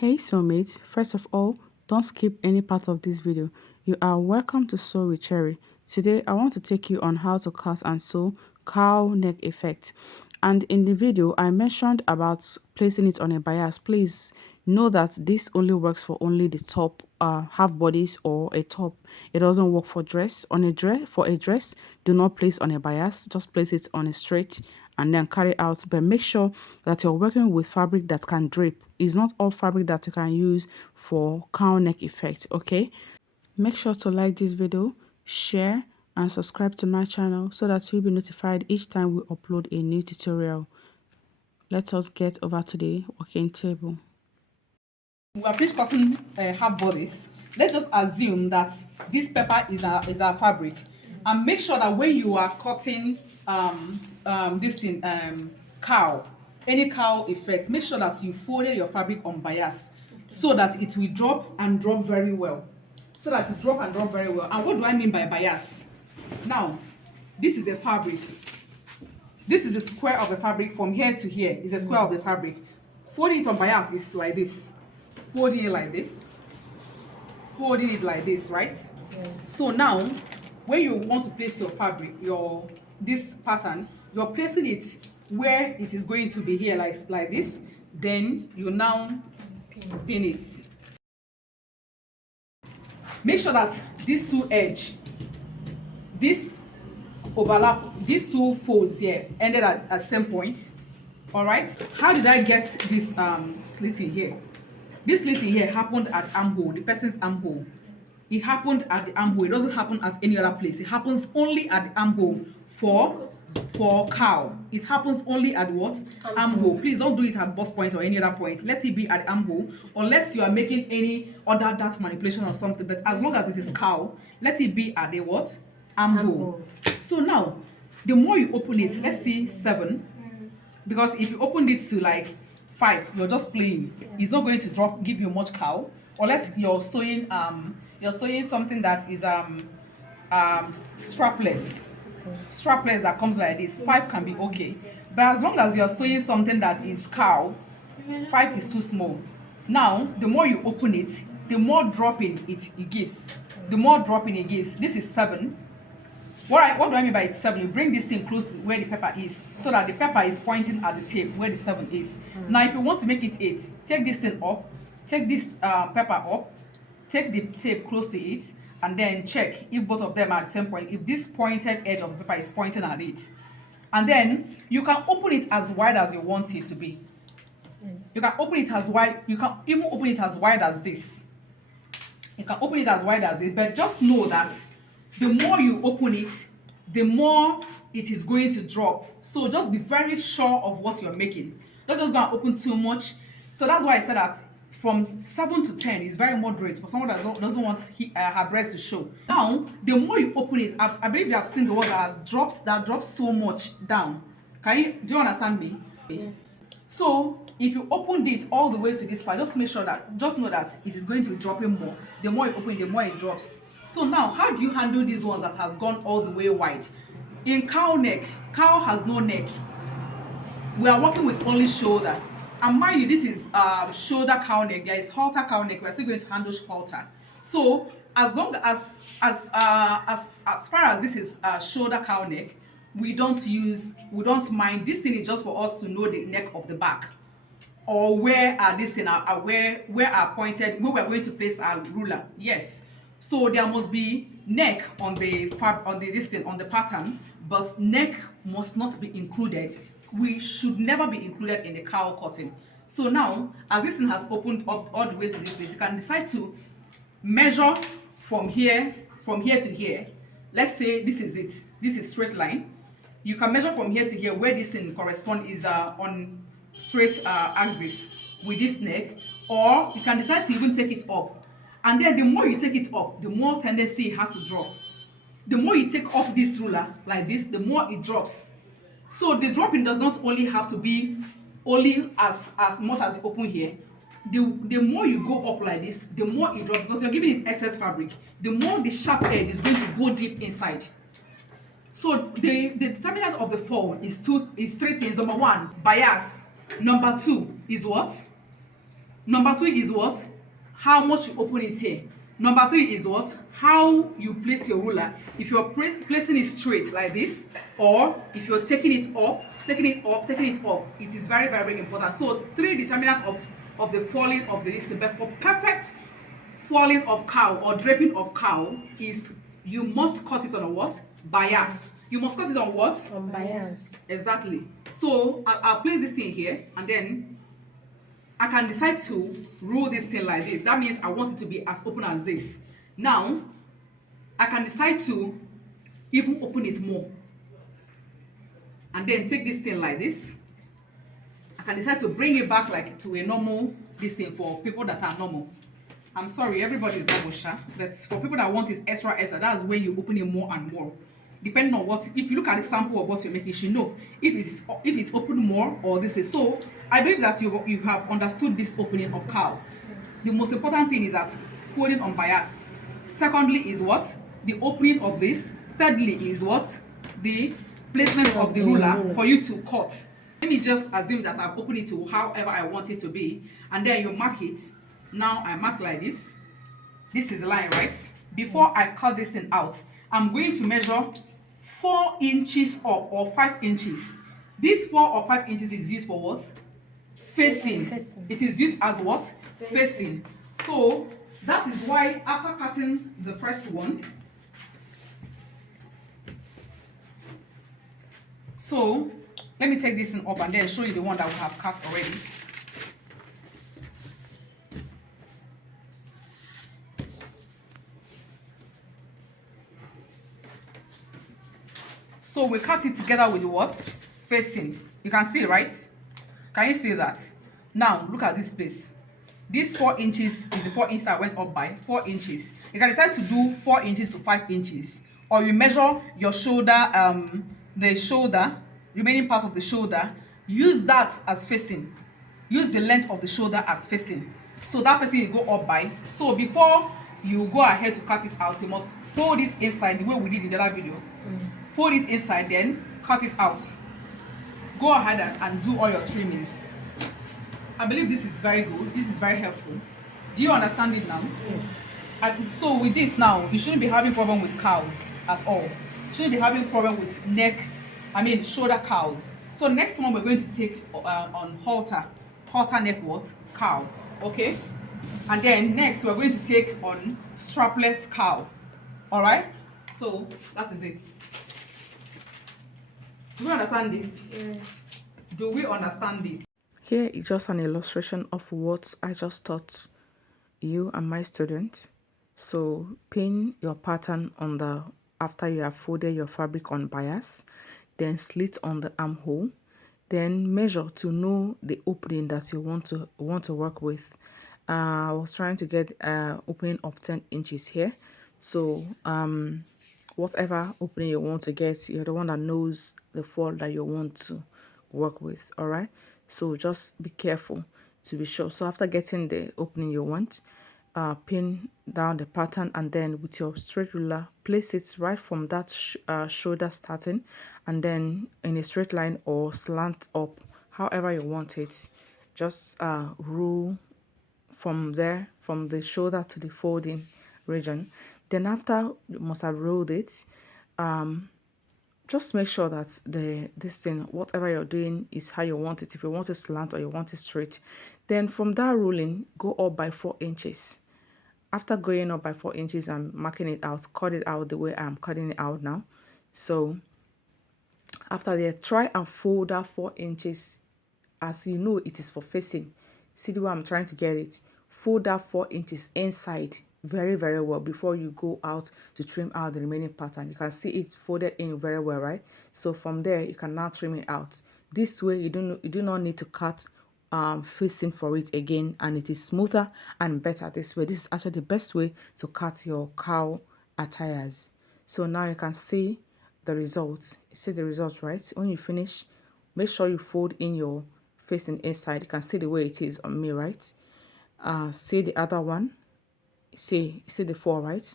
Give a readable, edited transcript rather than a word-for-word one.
Hey soulmates, first of all, don't skip any part of this video. You are welcome to Sew with Cherry. Today, I want to take you on how to cut and sew cowl neck effect. And in the video, I mentioned about placing it on a bias. Please know that this only works for only the top half bodies or a top. It doesn't work for dress. On a dress, for a dress, do not place on a bias. Just place it on a straight and then carry out, but make sure that you're working with fabric that can drape. It's not all fabric that you can use for cowl neck effect. Okay, make sure to like this video, share and subscribe to my channel so that you'll be notified each time we upload a new tutorial. Let us get over to the working table. We are finished cutting half bodice. Let's just assume that this paper is our fabric, and make sure that when you are cutting this in cowl, any cowl effect, make sure that you folded your fabric on bias so that it will drop and drop very well. So that it drop and drop very well. And what do I mean by bias? Now, this is a fabric. This is the square of the fabric from here to here. Is a square of the fabric. Folding it on bias is like this. Folding it like this, folding it like this, right? Yes. So now when you want to place your fabric, this pattern, you're placing it where it is going to be here, like this. Then you now pin it. Make sure that these two edge, this overlap, these two folds here ended at same point. All right, how did I get this slit in here? This slit in here happened at armhole, the person's armhole. It happened at the armhole. It doesn't happen at any other place. It happens only at the armhole for cowl. It happens only at what? Armhole. Please don't do it at bust point or any other point. Let it be at the armhole, unless you are making any other dart manipulation or something. But as long as it is cowl, let it be at the what? Armhole. So now, the more you open it, let's see 7, because if you opened it to like 5, you're just playing. It's not going to give you much cowl, unless you're sewing something that is strapless. Strapless that comes like this. 5 can be okay, but as long as you're sewing something that is cowl, 5 is too small. Now the more you open it, the more dropping it gives. The more dropping it gives. This is 7. What do I mean by 7? You bring this thing close to where the pepper is, so that the pepper is pointing at the tape where the 7 is. Now if you want to make it 8, take this thing up, take this pepper up, take the tape close to it, and then check if both of them are at the same point, if this pointed edge of the pepper is pointing at it. And then you can open it as wide as you want it to be. You can open it as wide, you can even open it as wide as this. You can open it as wide as this, but just know that the more you open it, the more it is going to drop. So just be very sure of what you're making. Don't just go and open too much. So that's why I said that from 7 to 10 is very moderate for someone that doesn't want her breast to show. Now, the more you open it, I believe you have seen the one that drops so much down. Do you understand me? Yes. So if you opened it all the way to this part, just know that it is going to be dropping more. The more you open it, the more it drops. So now, how do you handle these ones that has gone all the way wide? In cowl neck, cowl has no neck. We are working with only shoulder. And mind you, this is shoulder cowl neck. There is halter cowl neck. We are still going to handle halter. So as long as far as this is shoulder cowl neck, we don't mind. This thing is just for us to know the neck of the back, or where we are going to place our ruler. Yes. So there must be neck on the pattern, but neck must not be included. We should never be included in the cowl cutting. So now, as this thing has opened up all the way to this place, you can decide to measure from here to here. Let's say this is it. This is straight line. You can measure from here to here where this thing corresponds is on straight axis with this neck, or you can decide to even take it up. And then the more you take it up, the more tendency it has to drop. The more you take off this ruler like this, the more it drops. So the dropping does not only have to be only as much as you open here. The more you go up like this, the more it drops, because you're giving it excess fabric. The more the sharp edge is going to go deep inside. So the determinant of the fall is 3 things. Number 1, bias. Number 2 is what? Number two is what? How much you open it here. Number three is what? How you place your ruler. If you're placing it straight like this, or if you're taking it up, taking it up, taking it up, it is very, very, very important. So three determinants of the falling of the list. But for perfect falling of cowl or draping of cowl is you must cut it on a what? Bias. You must cut it on what? On bias. Exactly. So I'll place this thing here, and then I can decide to roll this thing like this. That means I want it to be as open as this. Now, I can decide to even open it more. And then take this thing like this. I can decide to bring it back like to a normal, this thing for people that are normal. I'm sorry, everybody is normal, sha. But for people that want it extra, that's when you open it more and more. Depending on what, if you look at the sample of what you're making, you should know if it's open more or this is. So I believe that you have understood this opening of cowl. The most important thing is that folding on bias. Secondly is what? The opening of this. Thirdly is what? The placement of the ruler for you to cut. Let me just assume that I've opened it to however I want it to be, and then you mark it. Now I mark like this. This is the line, right? Before I cut this thing out, I'm going to measure 4 inches up or 5 inches. This 4 or 5 inches is used for what? Facing. It is used as what? Facing. So that is why after cutting the first one, so let me take this thing up and then show you the one that we have cut already. So we cut it together with the what? Facing. You can see, right? Can you see that? Now look at this space. This 4 inches is the 4 inches I went up by. 4 inches. You can decide to do 4 inches to 5 inches, or you measure your shoulder, the shoulder, remaining part of the shoulder. Use that as facing. Use the length of the shoulder as facing. So that facing you go up by. So before you go ahead to cut it out, you must fold it inside the way we did in the other video. Fold it inside, then cut it out. Go ahead and do all your trimmings. I believe this is very good. This is very helpful. Do you understand it now? Yes. So with this now, you shouldn't be having problem with cows at all. You shouldn't be having problem with shoulder cows. So next one we're going to take on halter neck what? Cowl. Okay? And then next we're going to take on strapless cowl. Alright? So that is it. Do we understand this? Yeah. Do we understand it? Here is just an illustration of what I just taught you and my students. So pin your pattern on the, after you have folded your fabric on bias, then slit on the armhole, then measure to know the opening that you want to work with. I was trying to get opening of 10 inches here. So whatever opening you want to get, you're the one that knows the fold that you want to work with. All right, so just be careful to be sure. So after getting the opening you want, pin down the pattern, and then with your straight ruler place it right from that shoulder starting, and then in a straight line or slant up, however you want it. Just rule from there, from the shoulder to the folding region. Then after you must have rolled it, just make sure that this thing, whatever you're doing, is how you want it. If you want it slant or you want it straight, then from that ruling, go up by 4 inches. After going up by 4 inches and marking it out, cut it out the way I'm cutting it out now. So after that, try and fold that 4 inches as you know it is for facing. See the way I'm trying to get it? Fold that 4 inches inside very, very well before you go out to trim out the remaining pattern. You can see it folded in very well, right? So from there you can now trim it out. This way you do not need to cut facing for it again, and it is smoother and better this way. This is actually the best way to cut your cowl attires. So now you can see the results. You see the results, right? When you finish, make sure you fold in your facing inside. You can see the way it is on me, right? See the other one. See the four, right?